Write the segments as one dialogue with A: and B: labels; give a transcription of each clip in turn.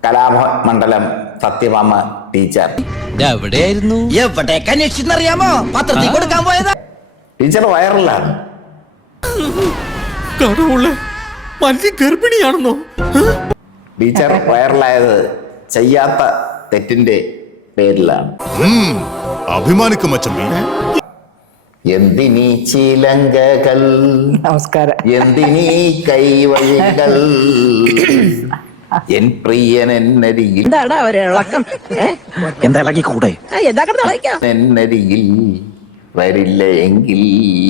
A: Kalamandalam Satyabhama teacher.
B: എവിടെയായിരുന്നു? എവിടേക്ക് അന്വേഷിച്ചെന്നറിയാമോ? പത്രത്തിൽ കൊടുക്കാൻ പോയതാ.
A: ടീച്ചർ വൈറലാണ്.
C: ഗർഭിണിയാണെന്നോ?
A: ടീച്ചർ വൈറലായത് ചെയ്യാത്ത തെറ്റിന്റെ പേരിലാണ്.
D: അഭിമാനിക്കും അച്ചമ്പി.
A: എന്തിനീ ചിലങ്കകൾ,
E: നമസ്കാരം.
A: എന്തിനീ കൈവഴികൾ, എൻ പ്രിയൻ എന്നരികിൽ എന്നരികിൽ വരില്ല എങ്കിൽ.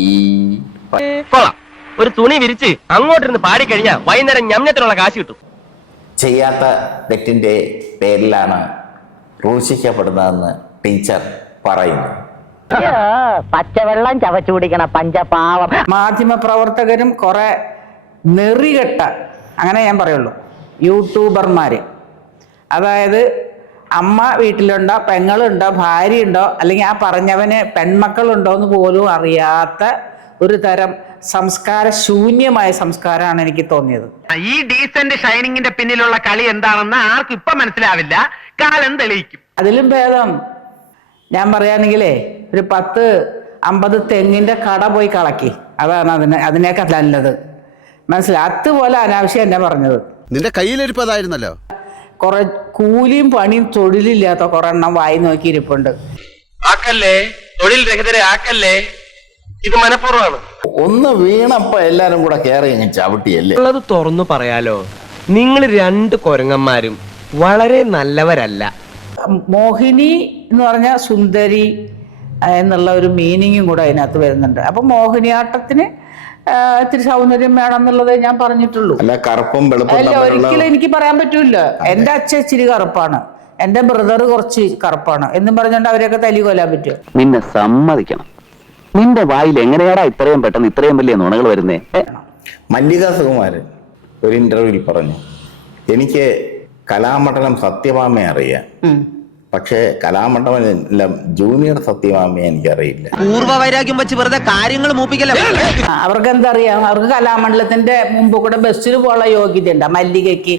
F: ഒരു തുണി വിരിച്ച് അങ്ങോട്ടിരുന്ന് പാടിക്കഴിഞ്ഞാൽ വൈകുന്നേരം ഞമ്മത്തിനുള്ള കാശ് കിട്ടും.
A: ചെയ്യാത്ത തെറ്റിന്റെ പേരിലാണ് ക്രൂശിക്കപ്പെടുന്നതെന്ന് ടീച്ചർ പറയുന്നു.
G: പച്ചവെള്ളം ചവച്ചു കുടിക്കണ പഞ്ചപാവം.
E: മാധ്യമ പ്രവർത്തകരും കുറെ നെറികെട്ട, അങ്ങനെ ഞാൻ പറയുള്ളൂ, യൂട്യൂബർമാര്, അതായത് അമ്മ വീട്ടിലുണ്ടോ, പെങ്ങളുണ്ടോ, ഭാര്യയുണ്ടോ, അല്ലെങ്കിൽ ആ പറഞ്ഞവന് പെൺമക്കളുണ്ടോ എന്ന് പോലും അറിയാത്ത ഒരു തരം സംസ്കാര ശൂന്യമായ സംസ്കാരമാണ് എനിക്ക് തോന്നിയത്.
F: ഈ ഡീസന്റ് ഷൈനിങ്ങിന്റെ പിന്നിലുള്ള കളി എന്താണെന്ന് ആർക്കും ഇപ്പൊ മനസ്സിലാവില്ല, കാലം തെളിയിക്കും.
E: അതിലും ഭേദം ഞാൻ പറയുകയാണെങ്കിലേ ഒരു 10-50 തെങ്ങിന്റെ കട പോയി കളക്കി, അതാണ് അതിനേക്കാൾ നല്ലത്. മനസ്സിലായി? അതുപോലെ അനാവശ്യം എന്നെ പറഞ്ഞത്.
H: നിന്റെ കയ്യിലിരിപ്പതായിരുന്നല്ലോ.
E: കുറെ കൂലിയും പണിയും തൊഴിലില്ലാത്ത കുറെ എണ്ണം വായി നോക്കി ഇരിപ്പുണ്ട്.
F: ആക്കല്ലേ, തൊഴിൽ രഹിതരെ ആക്കല്ലേ, ഇത് മനഃപൂർവ്വമാണ്.
A: ഒന്ന് വീണപ്പോ എല്ലാരും കൂടെ കയറി അങ്ങ് ചവിട്ടിയല്ലേ.
F: ഉള്ളത് തുറന്നു പറയാലോ, നിങ്ങൾ 2 കുരങ്ങന്മാരും വളരെ നല്ലവരല്ല.
E: മോഹിനി എന്ന് പറഞ്ഞാൽ സുന്ദരി എന്നുള്ള ഒരു മീനിങ്ങും കൂടെ അതിനകത്ത് വരുന്നുണ്ട്. അപ്പൊ മോഹിനിയാട്ടത്തിന് ഇത്തിരി സൗന്ദര്യം വേണം എന്നുള്ളതേ ഞാൻ പറഞ്ഞിട്ടുള്ളൂ.
A: അല്ല, കറുപ്പും
E: അല്ല, ഒരിക്കലും എനിക്ക് പറയാൻ പറ്റൂല. എന്റെ അച്ഛൻ ഇച്ചിരി കറുപ്പാണ്, എന്റെ ബ്രദർ കുറച്ച് കറുപ്പാണ് എന്നും പറഞ്ഞോണ്ട് അവരെയൊക്കെ തല്ലി കൊല്ലാൻ പറ്റുമോ?
I: നിന്നെ സമ്മതിക്കണം. നിന്റെ വായിൽ എങ്ങനെയാടാ ഇത്രയും പെട്ടെന്ന് ഇത്രയും വലിയ നുണകൾ വരുന്നേ?
A: മല്ലിക സുകുമാരൻ ഒരു ഇന്റർവ്യൂവിൽ പറഞ്ഞു, എനിക്ക് കലാമണ്ഡലം സത്യഭാമയെ അറിയാം, പക്ഷേ കലാമണ്ഡലം ജൂനിയർ സത്യഭാമയെ എനിക്കറിയില്ല.
B: പൂർവ്വവൈരാഗ്യം വെച്ച് വെറുതെ കാര്യങ്ങൾ മൂപ്പിക്കല്ലേ.
E: അവർക്ക് എന്താ അറിയാം? അവർക്ക് കലാമണ്ഡലത്തിന്റെ മുമ്പ് കൂടെ ബസ്സിൽ പോകാനുള്ള യോഗ്യത ഉണ്ട് മല്ലികയ്ക്ക്.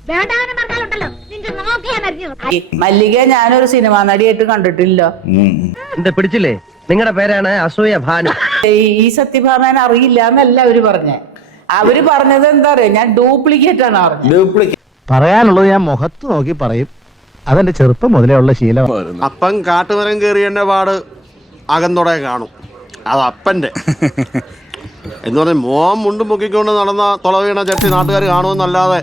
E: മല്ലിക ഞാനൊരു സിനിമാ നടിയായിട്ട് കണ്ടിട്ടില്ല.
F: എന്താ പിടിച്ചില്ലേ? നിങ്ങളുടെ പേരാണ് അസൂയ ഭാനു.
E: ഈ സത്യഭാമേനെ അറിയില്ല എന്നല്ല അവര് പറഞ്ഞേ. അവര് പറഞ്ഞത് എന്താ പറയാ, ഞാൻ ഡ്യൂപ്ലിക്കേറ്റ് ആണ് പറഞ്ഞത്.
J: പറയാനുള്ളത് ഞാൻ മുഖത്ത് നോക്കി പറയും. അതെന്റെ ചെറുപ്പം മുതലേ ഉള്ള ശീലമാണ്.
H: അപ്പൻ കാട്ടുമരം കയറിയതിന്റെ പാട് അകന്നോടെ കാണും. അത് അപ്പന്റെ എന്ന് പറഞ്ഞ മോൻ മുണ്ടും പൊക്കിക്കൊണ്ട് നടന്ന തുളവീണ ചട്ടി നാട്ടുകാർ കാണുമെന്നല്ലാതെ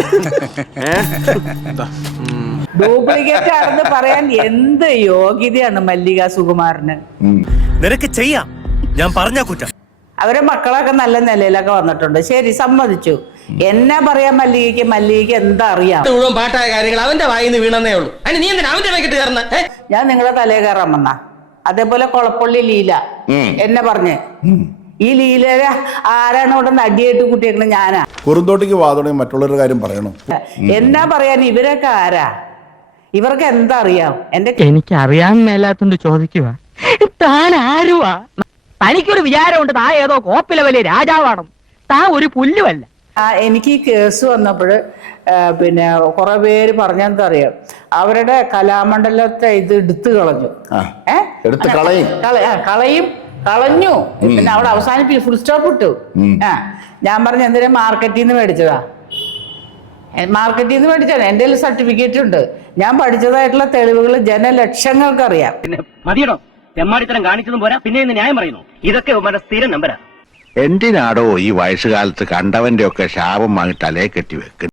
E: ഡ്യൂപ്ലിക്കേറ്റ് ആണെന്ന് പറയാൻ എന്ത് യോഗ്യതയാണ് മല്ലിക സുകുമാരന്?
C: നിനക്ക് ചെയ്യാം, ഞാൻ പറഞ്ഞ കുറ്റം.
E: അവരെ മക്കളൊക്കെ നല്ല നിലയിലൊക്കെ വന്നിട്ടുണ്ട്, ശരി, സമ്മതിച്ചു. എന്നാ പറയാ മല്ലികയ്ക്ക് എന്താ അറിയാം?
F: പാട്ടായ കാര്യങ്ങൾ അവന്റെ വായിന്ന് വീണെന്നേ ഉള്ളൂ. നീ എന്തിനാ അവന്റെ വൈകിട്ട് കയറുന്ന?
E: ഞാൻ നിങ്ങളുടെ തലേ കയറാൻ വന്ന. അതേപോലെ കൊളപ്പള്ളി ലീല എന്നെ പറഞ്ഞ്, ഈ ലീലരെ ആരാണ് ഇവിടെ നടിയായിട്ട് കൂട്ടിയേക്കണത്? ഞാനാ.
D: കുറുന്തോട്ടിക്ക് വാതോടെ മറ്റുള്ളവരുടെ കാര്യം പറയണോ?
E: എന്നാ പറയാൻ? ഇവരൊക്കെ ആരാ? ഇവർക്ക് എന്താ അറിയാം?
G: എനിക്ക് അറിയാൻ മേലാത്തോണ്ട് ചോദിക്കുക, താൻ ആരുവാ? തനിക്കൊരു വിചാരമുണ്ട് താൻ ഏതോ കോപ്പിലെ വലിയ രാജാവാണ്. താൻ ഒരു പുല്ലുമല്ല.
E: എനിക്ക് ഈ കേസ് വന്നപ്പോൾ പിന്നെ കുറെ പേര് പറഞ്ഞെന്താ അറിയാം, അവരുടെ കലാമണ്ഡലത്തെ ഇത് എടുത്തു കളഞ്ഞു. കളഞ്ഞു പിന്നെ അവിടെ അവസാനിപ്പിച്ചു, ഫുൾ സ്റ്റോപ്പ് ഇട്ടു. ഞാൻ പറഞ്ഞു എന്തിനാ മാർക്കറ്റിൽ നിന്ന് മേടിച്ചതാ? മാർക്കറ്റിൽ നിന്ന് മേടിച്ചാണ്. എൻ്റെ കയ്യിൽ സർട്ടിഫിക്കറ്റ് ഉണ്ട്. ഞാൻ പഠിച്ചതായിട്ടുള്ള തെളിവുകൾ ജനലക്ഷങ്ങൾക്ക് അറിയാം.
F: മതിയടോ, തെമ്മാടിത്തരം കാണിച്ചതും പോരാ, പിന്നെ ന്യായം പറയുന്നു. ഇതൊക്കെ സ്ഥിരം നമ്പരാ.
I: എന്തിനാടോ ഈ വയസ്സുകാലത്ത് കണ്ടവന്റെ ഒക്കെ ശാപം വാങ്ങി തലയെ കെട്ടി വെക്കുന്നത്?